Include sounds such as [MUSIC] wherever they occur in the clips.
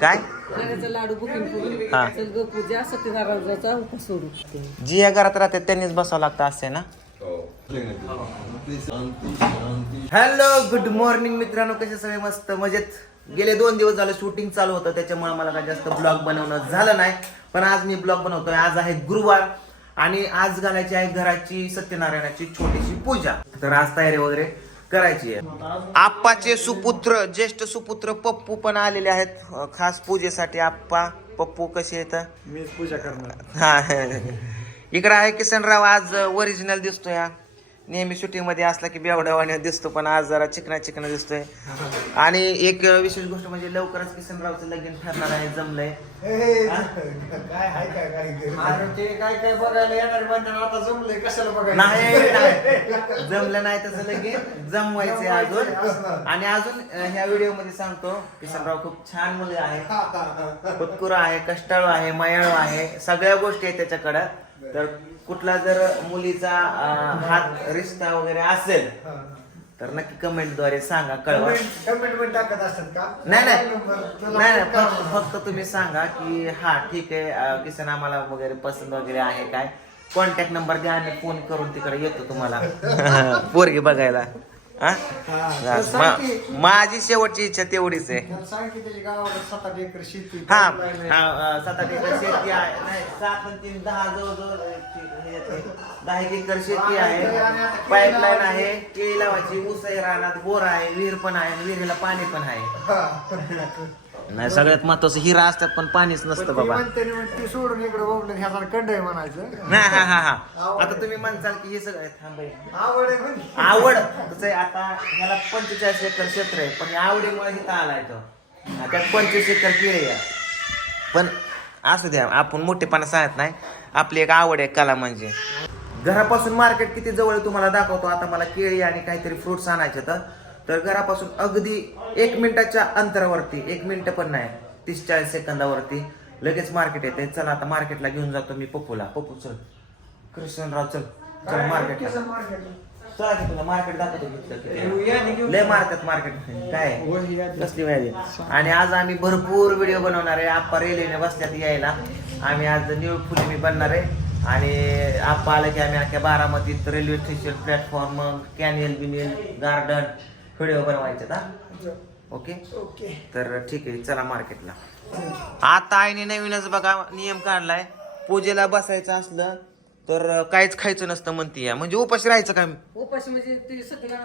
काय? लाडू बुकिंग हा. ग पूजा सत्यनारायणाचा उपास सोडू जी या घरात राहते त्यांनीच बसावं लागतं असे ना? हॅलो गुड मॉर्निंग मित्रांनो कसे सगळे मस्त मजेत? गेले दोन दिवस झाले शूटिंग चालू होतं त्याच्यामुळे मला काय जास्त ब्लॉग बनवणं झालं नाही. पण आज मी ब्लॉग बनवतोय आज आहे गुरुवार आणि आज घालायची आहे घराची सत्यनारायणाची छोटीशी पूजा. तर आज तयारी वगैरे करायची आहे. आप्पाचे सुपुत्र ज्येष्ठ सुपुत्र पप्पू पण आलेले आहेत. अं, खास पूजेसाठी आप्पा पप्पू कसे येतं मीच पूजा करणार. हा. इकडे आहे किसनराव आज ओरिजिनल दिसतोय हा. नेहमी शूटिंगमध्ये असला की बेवड्यावाने दिसतो पण आज जरा चिकना चिकना दिसतोय. आणि एक विशेष गोष्ट म्हणजे लवकरच किसनरावचं लगीन ठरणार आहे जमलंय. काय हाय काय काय ते? काय काय बघायला येणार आता जमलंय कशाला बघायला नाही नाही. जमलं नाही तसं लगीन जमवायचंय अजून. आणि अजून ह्या व्हिडिओमध्ये सांगतो किसनराव खूप छान मुले आहे. कुतकुर आहे कष्टाळू आहे मयाळू आहे सगळ्या गोष्टी आहेत त्याच्याकडं. तर कुठला जर मुलीचा अं, हात रिश्ता वगैरे असेल तर नक्की कमेंटद्वारे सांगा कळवा. कमेंट पण टाकत असतात का? नाही नाही. तुला नाही नाही, फक्त फक्त तुम्ही सांगा की हा ठीक आहे अं, किसन आम्हाला वगैरे पसंत वगैरे आहे काय? कॉन्टॅक्ट नंबर द्या आम्ही फोन करून तिकडे येतो तुम्हाला. [LAUGHS] पोरगी बघायला. हा? हा. मा- माझी शेवटची इच्छा तेवढीच आहे सांग की त्याची गावाकडे सात आठ एकर शेती हा. हा, अं, सात आठ एकर शेती आहे नाही सात आणि तीन दहा जवळजवळ अं, हे येते. दहा एक एकर शेती आहे पाईपलाईन आहे केळी लावायची ऊस आहे रानात बोर आहे विहीर पण आहे आणि विहिरीला पाणी पण आहे हा. [LAUGHS] नाही सगळ्यात महत्वाचं हिरा असतात पण पाणीच पण नसतं बाबा. ती सोडून इकडे बोबलं ह्याचा कंड आहे म्हणायचं. नाही हा हा हा. आता तुम्ही म्हणसाल की हे सगळं थांबाय आवड आहे. आवड? कसं आता ह्याला पंचेचाळीस एकर क्षेत्र आहे पण आवडीमुळे इथं आलाय तो. त्यात पंचवीस एकर केळी आहे. पण असं द्या आपण मोठेपणा सांगत नाही. आपली एक आवड आहे कला म्हणजे. घरापासून मार्केट किती जवळ आहे तुम्हाला दाखवतो. आता मला केळी आणि काहीतरी फ्रुट्स आणायचे तर तर घरापासून अगदी एक मिनिटाच्या अंतरावरती एक मिनिट पण नाही तीस चाळीस सेकंदावरती लगेच मार्केट येते. चला आता मार्केटला घेऊन जातो मी पप्पूला. पप्पू चल. कृष्णराव चल. चल मार्केटला की तुला मार्केट दाखवतो. लय मार्केट मार्केट काय. कसली आणि आज आम्ही भरपूर व्हिडिओ बनवणार आहे. आप्पा रेल्वेने बसल्यात यायला. आम्ही आज निळ फुली मी बनणार आहे. आणि आप्पा आलं की आम्ही अख्ख्या बारामतीत रेल्वे स्टेशन प्लॅटफॉर्म कॅनियल बिनियल गार्डन व्हिडिओ बनवायचे हा. ओके? ओके. तर ठीक आहे चला मार्केटला. आता आईने नवीनच बघा नियम काढलाय. पूजेला बसायचं असलं तर काहीच खायचं नसतं म्हणते या. म्हणजे उपाशी राहायचं काय उपाशी म्हणजे ते तुझ्या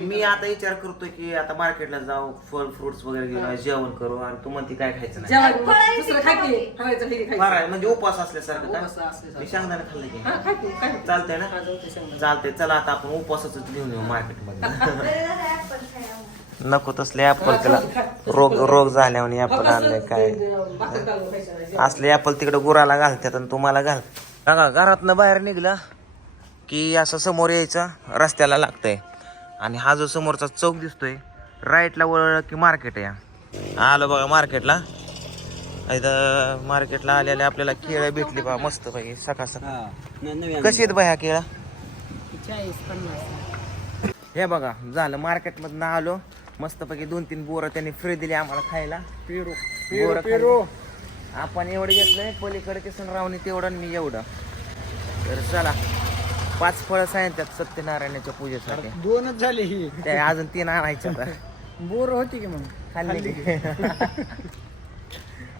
मी आता विचार करतोय की आता मार्केटला जाऊ फळ फ्रुट्स वगैरे घेऊन जेवण करू आणि तू म्हणते काय खायचं नाही. जेवण दुसरं खाय की खायचं हे बरं आहे, म्हणजे उपवास असल्यासारखं उपवास का असल्यासारखं. मी शेंगदाणे खाल्ले की. हा काय चालतंय ना? हा, जाऊ ते सांग. चालतंय चला आता आपण उपवासाच घेऊन येऊ मार्केटमध्ये [LAUGHS] नको तसले ऍपल त्याला रोग रोग झाल्यावर ऍपल आणलंय काय? भाकर घालून खायचं नाही. असले ऍपल तिकडे गुराला घालतात आणि तुम्हाला घाल बघा घरातनं बाहेर निघलं की असं समोर यायचं रस्त्याला लागतंय. आणि हा जो समोरचा चौक दिसतोय राईटला वळलं की मार्केट आहे. आलो बघा मार्केटला इथं मार्केटला आलेले आपल्याला केळं भेटली बा मस्त पैकी सकाळ सकाळ. कशी आहेत बाया केळं? चाळीस पन्नास. हे बघा झालं मार्केटमधनं आलो. मस्तपैकी दोन तीन बोरं त्यांनी फ्री दिली आम्हाला खायला. पेरू बोरं पेरू पेरू. आपण एवढं घेतलंय पलीकडे किसनरावने तेवढं आणि मी एवढं. तर चला पाच फळं सांगितल्यात सत्यनारायणाच्या पूजेसाठी. दोनच झाले ही. ते अजून तीन आणायचे तर बोर होती की मग? खाल्ले. की. [LAUGHS]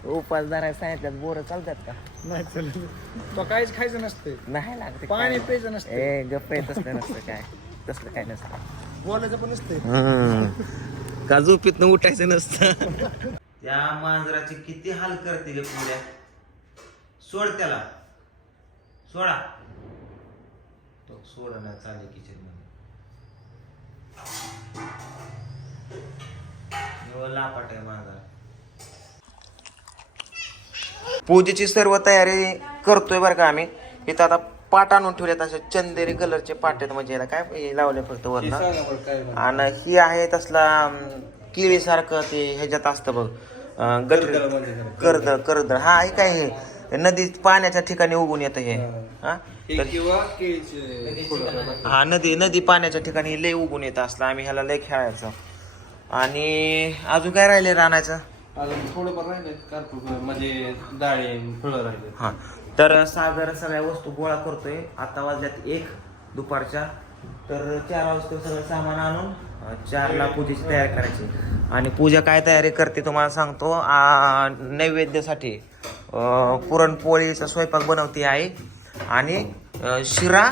उपास धरायला सांगितल्यात बोरं चालतात का? नाही चालत. तो काहीच खायचं नसते नाही लागते पाणी प्यायचं नसतं ए गप्प आहे तसलं नसतं काय? तसलं काय नसतं. बोलायचं पण नसते का झोपेतनं उठायचं नसतं. त्या मांजराचे किती हाल करते गे पुढ्या सोड त्याला. सोडा. तो सोड ना चालेल किचनमध्ये. लापाट आहे मांजर. पूजेची सर्व तयारी करतोय बरं का आम्ही. इथं आता पाट आणून ठेवलेत असे चंदेरी कलरचे पाट आहेत म्हणजे याला काय हे लावले फक्त वरनं? आणि ही आहे तसला केळी सारखं ते ह्याच्यात असतं बघ. गटर कर्द कर्द हा हे काय हे? नदी पाण्याच्या ठिकाणी उगून येतं हे. हा. तर- हा नदी नदी पाण्याच्या ठिकाणी लय उगून येतं असलं. आम्ही ह्याला लय खेळायचं. आणि अजून काय राहिले राहण्याचं म्हणजे डाळिंब फळं राहिले हा. तर सागर सगळ्या वस्तू गोळा करतोय. आता वाजल्यात एक दुपारच्या. तर चार वाजता सगळं सामान आणून चारला पूजेची तयारी करायची. आणि पूजा काय तयारी करते तुम्हाला सांगतो. आ, नैवेद्यासाठी पुरणपोळीचा स्वयंपाक बनवते आहे आणि शिरा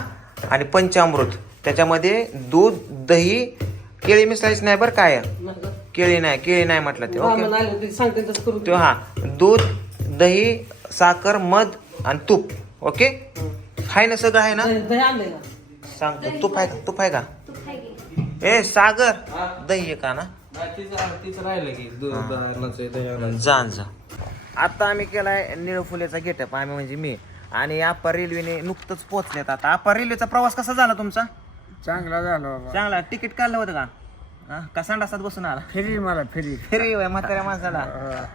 आणि पंचामृत. त्याच्यामध्ये दूध दही केळी मिसळायची नाही बरं काय? केळी नाही केळी नाही म्हटलं ते ओके? तो हा दूध दही साखर मध आणि तूप ओके? आहे ना सगळं आहे ना. सांगतो तूप आहे का? तूप आहे का? ए सागर. दही का ना जाण जा आता आम्ही केलाय निळफुलेचा गेटअप आम्ही म्हणजे मी. आणि आपा रेल्वेने नुकतंच पोहोचलेत आता. आपा रेल्वेचा प्रवास कसा झाला तुमचा? चांगला झाला बाबा. चांगला. तिकीट काढलं होतं का? हा? का संडासात बसून आला? फिरी मला फिरी. फिरी वय म्हाताऱ्या माणसाला.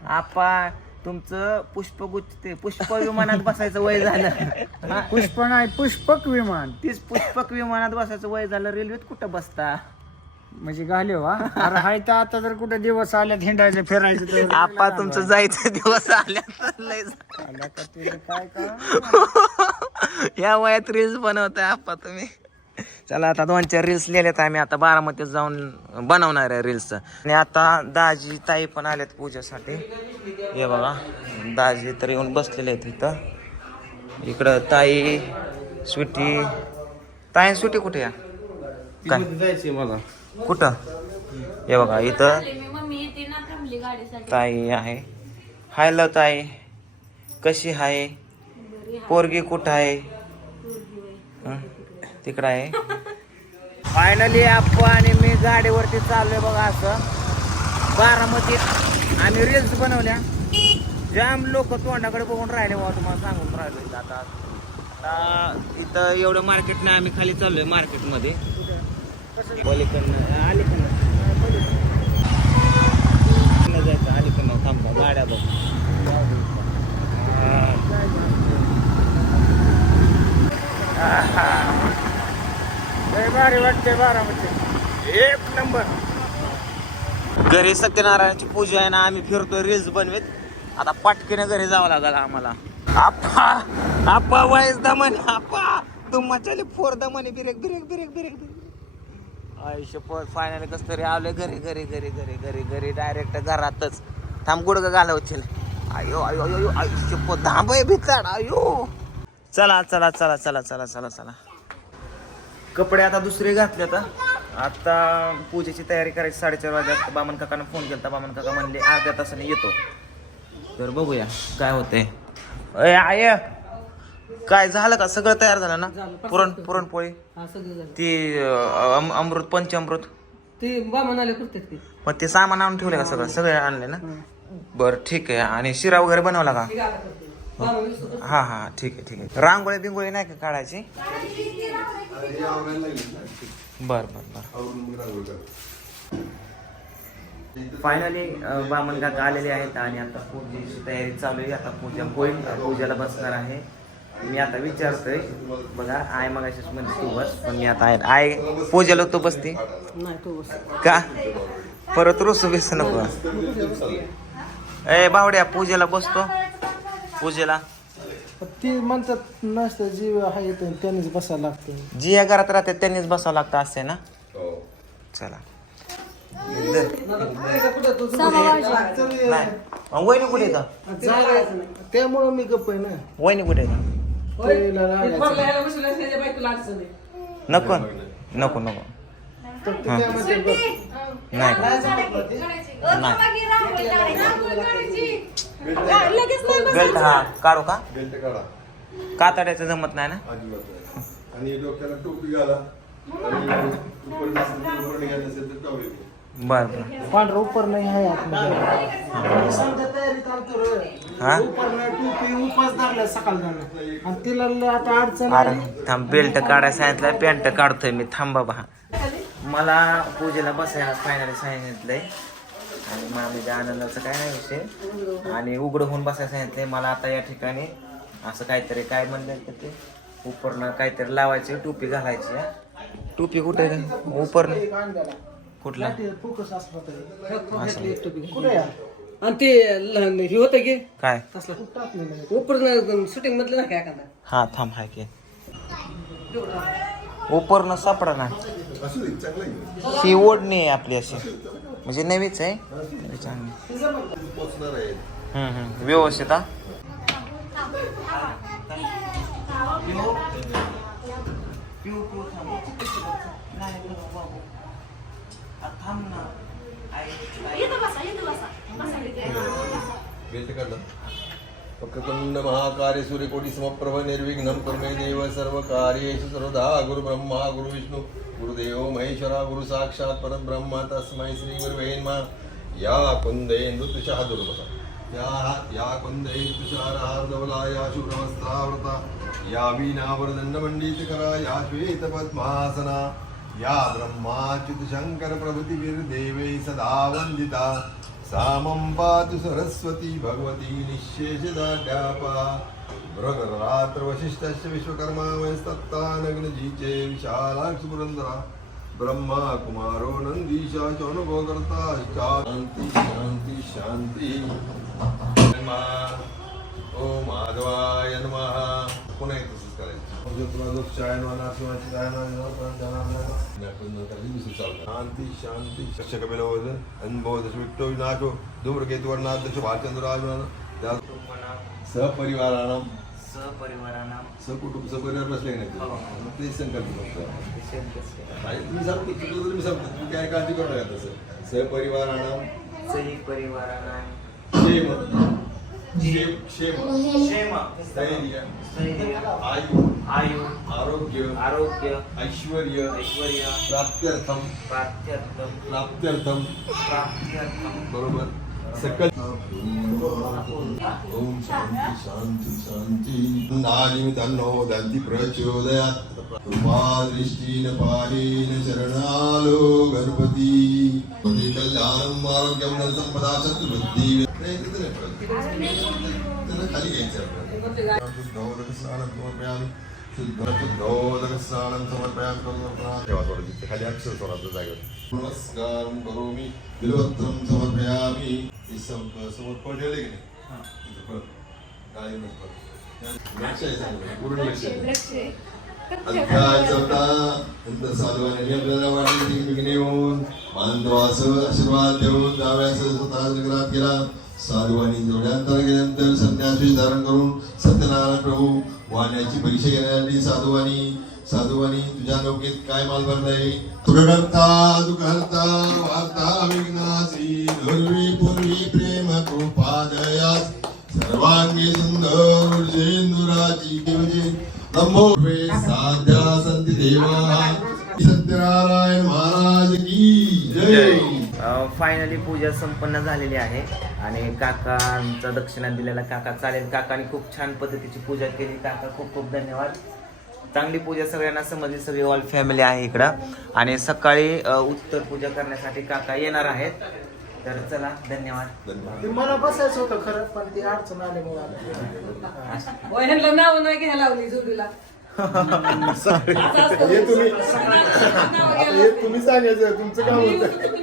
आपा तुमचं पुष्पगुच्छ ते पुष्प विमानात बसायचं वय झालं. हा? पुष्प नाही पुष्पक विमान. तीच पुष्पक विमानात बसायचं वय झालं. रेल्वेत कुठं बसता? म्हणजे घाले वा अरे हाय तर आता जर कुठे दिवस आले हिंडायचं फिरायचं तर [LAUGHS] आपा तुमचं जायचं दिवस आल्या तर लय आला का तुझं काय करा [LAUGHS] या वयात रील्स बनवताय आपा तुम्ही. चला आता दोन चार रील्स लिहिलेत आम्ही. आता बारामतीत जाऊन बनवणार आहे रील्स आणि आता दाजी ताई पण आल्यात पूजेसाठी. हे बघा दाजी तर येऊन बसलेले आहेत इथं. इकडं ताई स्वीटी. ताई स्वीटी कुठे या? काय? मला. कुठं? हे बघा इथं. ताई आहे. हाय ल ताई. कशी आहे? पोरगी कुठं आहे? तिकडं आहे. फायनली आपण आणि मी गाडीवरती चाललोय बघा असं. बारामती. आम्ही रील्स बनवल्या. जाम लोक तोंडाकडे बघून राहिले बाबा तुम्हाला सांगून राहिलो. आता इथं एवढं मार्केट नाही आम्ही खाली चाललोय मार्केटमध्ये पलीकडनं अलीकडनं. अलीकडनं जायचं अलीकडनं थांबा गाड्या बघ. भारी वाटते बारामती. एक नंबर. घरी सत्यनारायणाची पूजा आहे ना आम्ही फिरतोय रील्स बनवीत. आता पटकीने घरी जावं लागल आम्हाला. आप्पा आप्पा वाईस दमन आप्पा तुमच्याली फोर Damani break break break break break. आयुष्य फायनल कसं तरी आलं घरी घरी घरी घरी घरी घरी डायरेक्ट घरातच. थांब गुडगं घालवशील अयो अयो अयो अयो आयुष्य धांबय भिताड अयो चला चला चला चला चला चला चला. कपडे आता दुसरे घातले आता. आता पूजेची तयारी करायची साडेचार वाजता बामन काकानं फोन केला बामन काका म्हणले अर्ध्या तासाने येतो. तर बघूया काय होतंय. अय आय. काय झालं का? सगळं तयार झालं ना? झालं. पुरण पुरणपोळी? हा सगळं झालं. ती अं, अम- अमृत पंचामृत? ते ब्राह्मण आले करतात ते. मग ते सामान आणून ठेवले का सगळं? सगळे आणले ना? बरं ठीक आहे. आणि शिरा वगैरे बनवला का? ते करते. हा हा ठीक आहे ठीक आहे. रांगोळी बिंगोळी नाही का काढायची? बर बर बर. फायनली बामन काका आलेले आहेत आणि आता पूजेची तयारी चालू आहे. आता पूजा होईल पूजेला बसणार आहे. मी आता विचारतोय बघा आय मग म्हणजे तू बस पण मी आता आहे आय पूजेला तू बसते? नाही तो बस. का? परत रुसू बिसू नको. ए बावड्या पूजेला बसतो? पूजेला? ती म्हणतात नसतं जीव आहे त्यांनीच बसायला लागतं जी या घरात राहते त्यांनीच बसावं लागतं असे ना? चला. नाही. मग वहिनी कुठे येतं त्यामुळं मी गप्प आहे ना. वहिनी कुठे येतं नको. नको नको. नाही. बेल्ट हा. काढू का? बेल्ट काढा. कातड्याचं जमत नाही ना. आणि डोक्याला टोपी घाला. तर तर. बर बर पांढरा उपर नाही आहे आतमध्ये समजा तयारीत आलतो रे. हा उपर नाही टोपी उपास धरला सकाळ जाणं आणि तिला ल- आता अडचण अरे आली. थांब बेल्ट काढायला सांगितलं पॅन्ट काढतोय मी थांबा बहा मला पूजेला बसायला फायनली सांगितलंय आणि मामीच्या आनंदाचं काय नाही विषय आणि उघडं होऊन बसायला सांगितलंय मला आता या ठिकाणी असं काहीतरी काय म्हणलं का ते उपरनं काहीतरी लावायचे टोपी घालायची हा. टोपी कुठे एक आणलेला. कुठला? ते फोकस असला. कुठे? आणि ते ल- हे होतं की? काय? तसला. उपर शूटिंग मधलं ना काय एखादा? हा थांब हाय की. सापडा ना. चांगलं आहे ही ओढणी आहे आपली अशी. म्हणजे नवीच आहे. चांगली पोचणार आहे बसा बसा. बसा काढला. वक्रतुंड महाकार्य सूर्यकोटी समप्रभ निर्विघ्नं कुर्मे देव सर्व कार्येषु सर्वदा गुरु ब्रह्मा गुरु विष्णू गुरुदेव महेश्वरा गुरु साक्षात परब्रह्म तस्मै श्री गुरुवे नमः. या कुंदेंदु तुषार दुर्मसा या या तुषार हार्दवला या शुभ्रवस्त्रावृता या वीणावरदंड मंडित करा या श्वेत पद्मासना या ब्रह्माच्युत शंकर प्रभृतिर्देवे सदा वंदिता सामं पातु सरस्वती भगवती निःशेषदाढ्यापा भ्रगरात्र वशिष्ठस्य विश्वकर्मा वयस्तत्तानग्नजीचे विशालाक्ष पुरंदरा ब्रह्मा कुमारो नंदीशा चौनको करता शांती शांती शांती नमः. ओम माधवाय नमः पुन्हा एक तसंच करायचं तुला लोकशाय नाशिवाची शांती शांती शिक्षक बिलवद अनुभव दश विट्टो विनाशो धूम्रकेतुवर्णात दश भालचंद्राज त्या सहपरिवाराणां सपरिवारांना सकुटुंब सपरिवार बसले नाही ते संकल्प फक्त आणि तुम्ही सांगतो. तुझं तुम्ही सांगतो तुम्ही काय काळजी करू नका तसं. सहपरिवाराणां सही परिवारांना क्षेम क्षेम क्षेम. क्षेम. स्थैर्य. स्थैर्य. आयु. आयु आरोग्य आरोग्य ऐश्वर ऐश्वर्य प्राप्त्यर्थम प्राप्त्यर्थम प्राप्त्यर्थम प्राप्त्यर्थम. बरोबर? सकल ओम शांती शांती शांती. तन्नो दंती प्रचोदयात्. कृपा दृष्टीन पारेण शरणालो गणपती पती कल्याणम आरोग्यम न संपदा त्यांना खाली घ्यायचं नमस्कारं करोमि बिल्वत्रं समर्पयामि। सम- समोर पळ ठेवले की नाही. अध्याय चौथा नंतर साधवाने आपल्याला वाटली विघ्न येऊन मानवासह आशीर्वाद देऊन जाव्यास स्वतः जगरात गेला साधवानी जोड्यांतर गेल्यानंतर संन्यासी धारण करून सत्यनारायण प्रभू वाण्याची परीक्षा घेण्यासाठी साधुवाणी साधुवाणी तुझ्या नौकेत काय माल भरलाय? सुखकर्ता दुःखहर्ता वार्ता विघ्नासी धुर्वी पूर्वी प्रेम कृपादयास सर्वांगी सुंदर ऊर्जेंदुराची देवजे नमो साध्या संत देवा. सत्यनारायण महाराज की जय. फायनली पूजा संपन्न झालेली आहे. आणि काकांचा दक्षिणा दिलेला काका चालेल. काकाने खूप छान पद्धतीची पूजा केली. काका खूप खूप धन्यवाद. चांगली पूजा सगळ्यांना समजली. सगळी ऑल फॅमिली आहे इकडं. आणि सकाळी उत्तर पूजा करण्यासाठी काका येणार आहेत. तर चला धन्यवाद. ते मला बसायचं होतं खरं पण ती अडचण आलं. ह्यांना नाव नाही घ्यायला लावली जोडीला [LAUGHS] हे तुम्ही हे सांगायचं तुमचं काम होतं.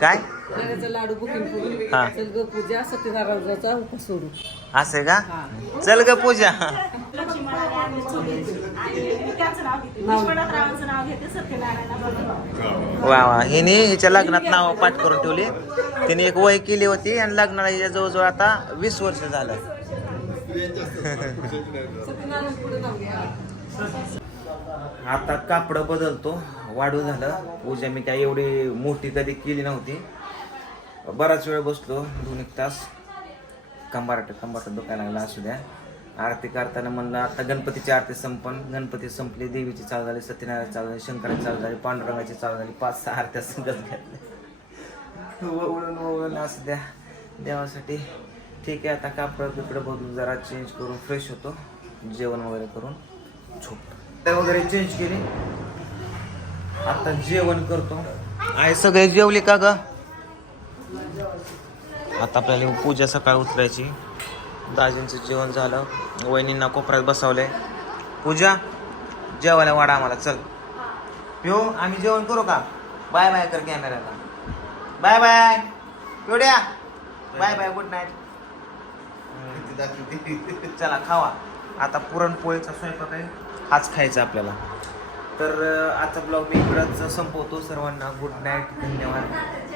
काय? लाडू बुकिंग करून हा. चल ग पूजा सत्यनारायणाचा उपास सोडू. असं का? चल ग पूजा. वा वा. हिने हिच्या लग्नात नाव पाठ करून ठेवली. तिने एक वय केली होती आणि लग्नाला हिच्या जवळजवळ आता वीस वर्ष झालं सत्यनारायण पुढे नाव घ्या आता कापडं बदलतो. वाढू झालं. पूजा मी काय एवढी मोठी कधी केली नव्हती. बराच वेळ बसलो दोन एक तास. कंबारट कंबारट दुकानाला असू द्या. आरती करताना म्हणलं आता गणपतीची आरती संपन. गणपती संपली देवीची चालू झाली सत्यनारायण चालू झाली शंकराची चालू झाली पांडुरंगाची चालू झाली पाच सहा आरत्या संगत घातल्या. वळून वळून असू द्या. देवासाठी ठीक आहे आता कापड बिपड बदलून जरा चेंज करून फ्रेश होतो. जेवण वगैरे करून झोपतो. वगैरे चेंज केली. आता जेवण करतो. आहे सगळे जेवले का ग? आता आपल्याला पूजा सकाळ उतरायची. दाजींचं जेवण झालं. वहिनींना कोपऱ्यात बसवलंय. पूजा जेवायला वाडा आम्हाला. चल. पिओ आम्ही जेवण करू का? बाय बाय कर कॅमेऱ्याला. Bye bye. एवढ्या बाय बाय गुड नाईट [LAUGHS] चला खावा. आता पुरणपोळीचा स्वयंपाक आहे. हाच खायचा आपल्याला. तर आजचा ब्लॉग मी इकडंच संपवतो. सर्वांना गुड नाईट धन्यवाद.